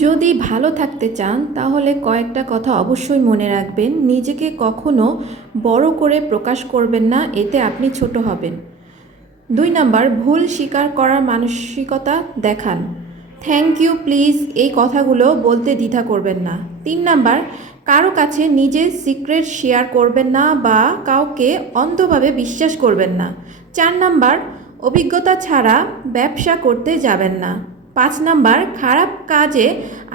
যদি ভালো থাকতে চান তাহলে কয়েকটা কথা অবশ্যই মনে রাখবেন। নিজেকে কখনো বড় করে প্রকাশ করবেন না, এতে আপনি ছোট হবেন। ২ নাম্বার, ভুল স্বীকার করার মানসিকতা দেখান। থ্যাংক ইউ, প্লিজ এই কথাগুলো বলতে দ্বিধা করবেন না। ৩ নাম্বার, কারো কাছে নিজের সিক্রেট শেয়ার করবেন না বা কাউকে অন্ধভাবে বিশ্বাস করবেন না। ৪ নাম্বার, অভিজ্ঞতা ছাড়া ব্যবসা করতে যাবেন না। ৫ নাম্বার, খারাপ কাজে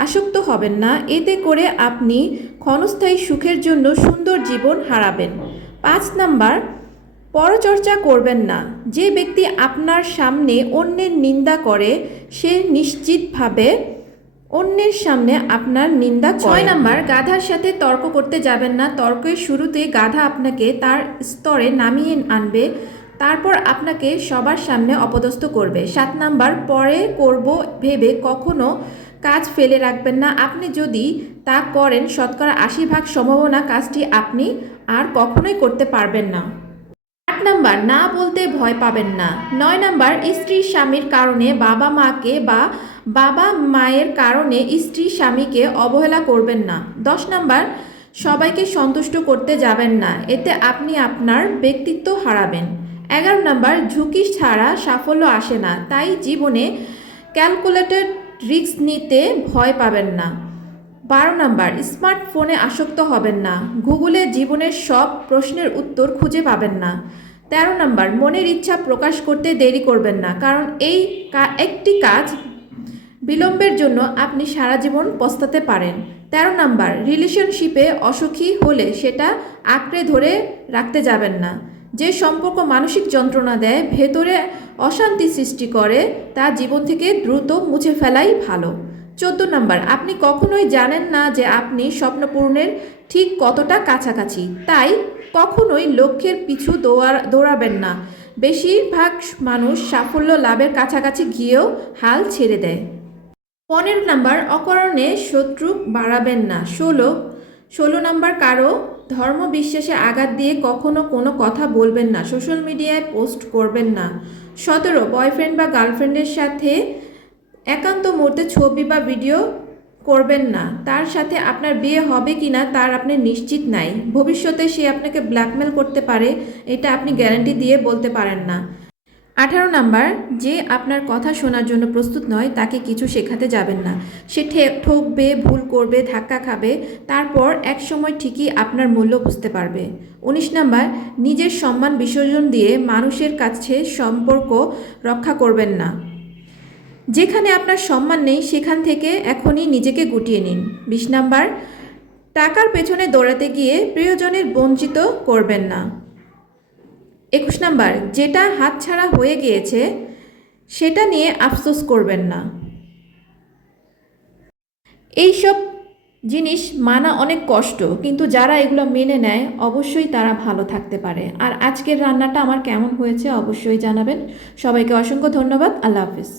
আসক্ত হবেন না, এতে করে আপনি ক্ষণস্থায়ী সুখের জন্য সুন্দর জীবন হারাবেন। ৫ নাম্বার, পরচর্চা করবেন না। যে ব্যক্তি আপনার সামনে অন্যের নিন্দা করে সে নিশ্চিতভাবে অন্যের সামনে আপনার নিন্দা করে। ৬ নাম্বার, গাধার সাথে তর্ক করতে যাবেন না। তর্কের শুরুতে গাধা আপনাকে তার স্তরে নামিয়ে আনবে, তারপর আপনাকে সবার সামনে অপদস্থ করবে। ৭ নাম্বার, পরে করব ভেবে কখনো কাজ ফেলে রাখবেন না। আপনি যদি তা করেন শতকরা ৮০% সম্ভাবনা কাজটি আপনি আর কখনোই করতে পারবেন না। ৮ নাম্বার, না বলতে ভয় পাবেন না। ৯ নাম্বার, স্ত্রী স্বামীর কারণে বাবা মাকে বা বাবা মায়ের কারণে স্ত্রী স্বামীকে অবহেলা করবেন না। ১০ নাম্বার, সবাইকে সন্তুষ্ট করতে যাবেন না, এতে আপনি আপনার ব্যক্তিত্ব হারাবেন। ১১ নাম্বার, ঝুঁকি ছাড়া সাফল্য আসে না, তাই জীবনে ক্যালকুলেটেড রিস্ক নিতে ভয় পাবেন না। ১২ নাম্বার, স্মার্টফোনে আসক্ত হবেন না। গুগলে জীবনের সব প্রশ্নের উত্তর খুঁজে পাবেন না। ১৩ নাম্বার, মনের ইচ্ছা প্রকাশ করতে দেরি করবেন না, কারণ একটি কাজ বিলম্বের জন্য আপনি সারা জীবন পস্তাতে পারেন। ১৩ নাম্বার, রিলেশনশিপে অসুখী হলে সেটা আঁকড়ে ধরে রাখতে যাবেন না। যে সম্পর্ক মানসিক যন্ত্রণা দেয়, ভেতরে অশান্তি সৃষ্টি করে, তা জীবন থেকে দ্রুত মুছে ফেলাই ভালো। ১৪ নাম্বার, আপনি কখনোই জানেন না যে আপনি স্বপ্ন পূরণের ঠিক কতটা কাছাকাছি, তাই কখনোই লক্ষ্যের পিছু দৌড়াবেন না। বেশিরভাগ মানুষ সাফল্য লাভের কাছাকাছি গিয়েও হাল ছেড়ে দেয়। ১৫ নাম্বার, অকারণে শত্রু বাড়াবেন না। ১৬ নাম্বার, কারো ধর্ম বিশ্বাসে আঘাত দিয়ে কখনো কোনো কথা বলবেন না। সোশ্যাল মিডিয়ায় পোস্ট করবেন না। ১৭, বয়ফ্রেন্ড বা গার্লফ্রেন্ডের সাথে একান্ত মুহূর্তে ছবি বা ভিডিও করবেন না। তার সাথে আপনার বিয়ে হবে কিনা তার আপনি নিশ্চিত নাই। ভবিষ্যতে সে আপনাকে ব্ল্যাকমেল করতে পারে, এটা আপনি গ্যারান্টি দিয়ে বলতে পারেন না। ১৮ নাম্বার, যে আপনার কথা শোনার জন্য প্রস্তুত নয় তাকে কিছু শেখাতে যাবেন না। সে ঠকবে, ভুল করবে, ধাক্কা খাবে, তারপর এক সময় ঠিকই আপনার মূল্য বুঝতে পারবে। ১৯ নাম্বার, নিজের সম্মান বিসর্জন দিয়ে মানুষের কাছে সম্পর্ক রক্ষা করবেন না। যেখানে আপনার সম্মান নেই সেখান থেকে এখনই নিজেকে গুটিয়ে নিন। ২০ নাম্বার, টাকার পেছনে দৌড়াতে গিয়ে প্রিয়জনের বঞ্চিত করবেন না। ২১ নাম্বার, যেটা হাতছাড়া হয়ে গিয়েছে সেটা নিয়ে আফসোস করবেন না। এইসব জিনিস মানা অনেক কষ্ট, কিন্তু যারা এগুলো মেনে নেয় অবশ্যই তারা ভালো থাকতে পারে। আর আজকের রান্নাটা আমার কেমন হয়েছে অবশ্যই জানাবেন। সবাইকে অসংখ্য ধন্যবাদ। আল্লাহ হাফিজ।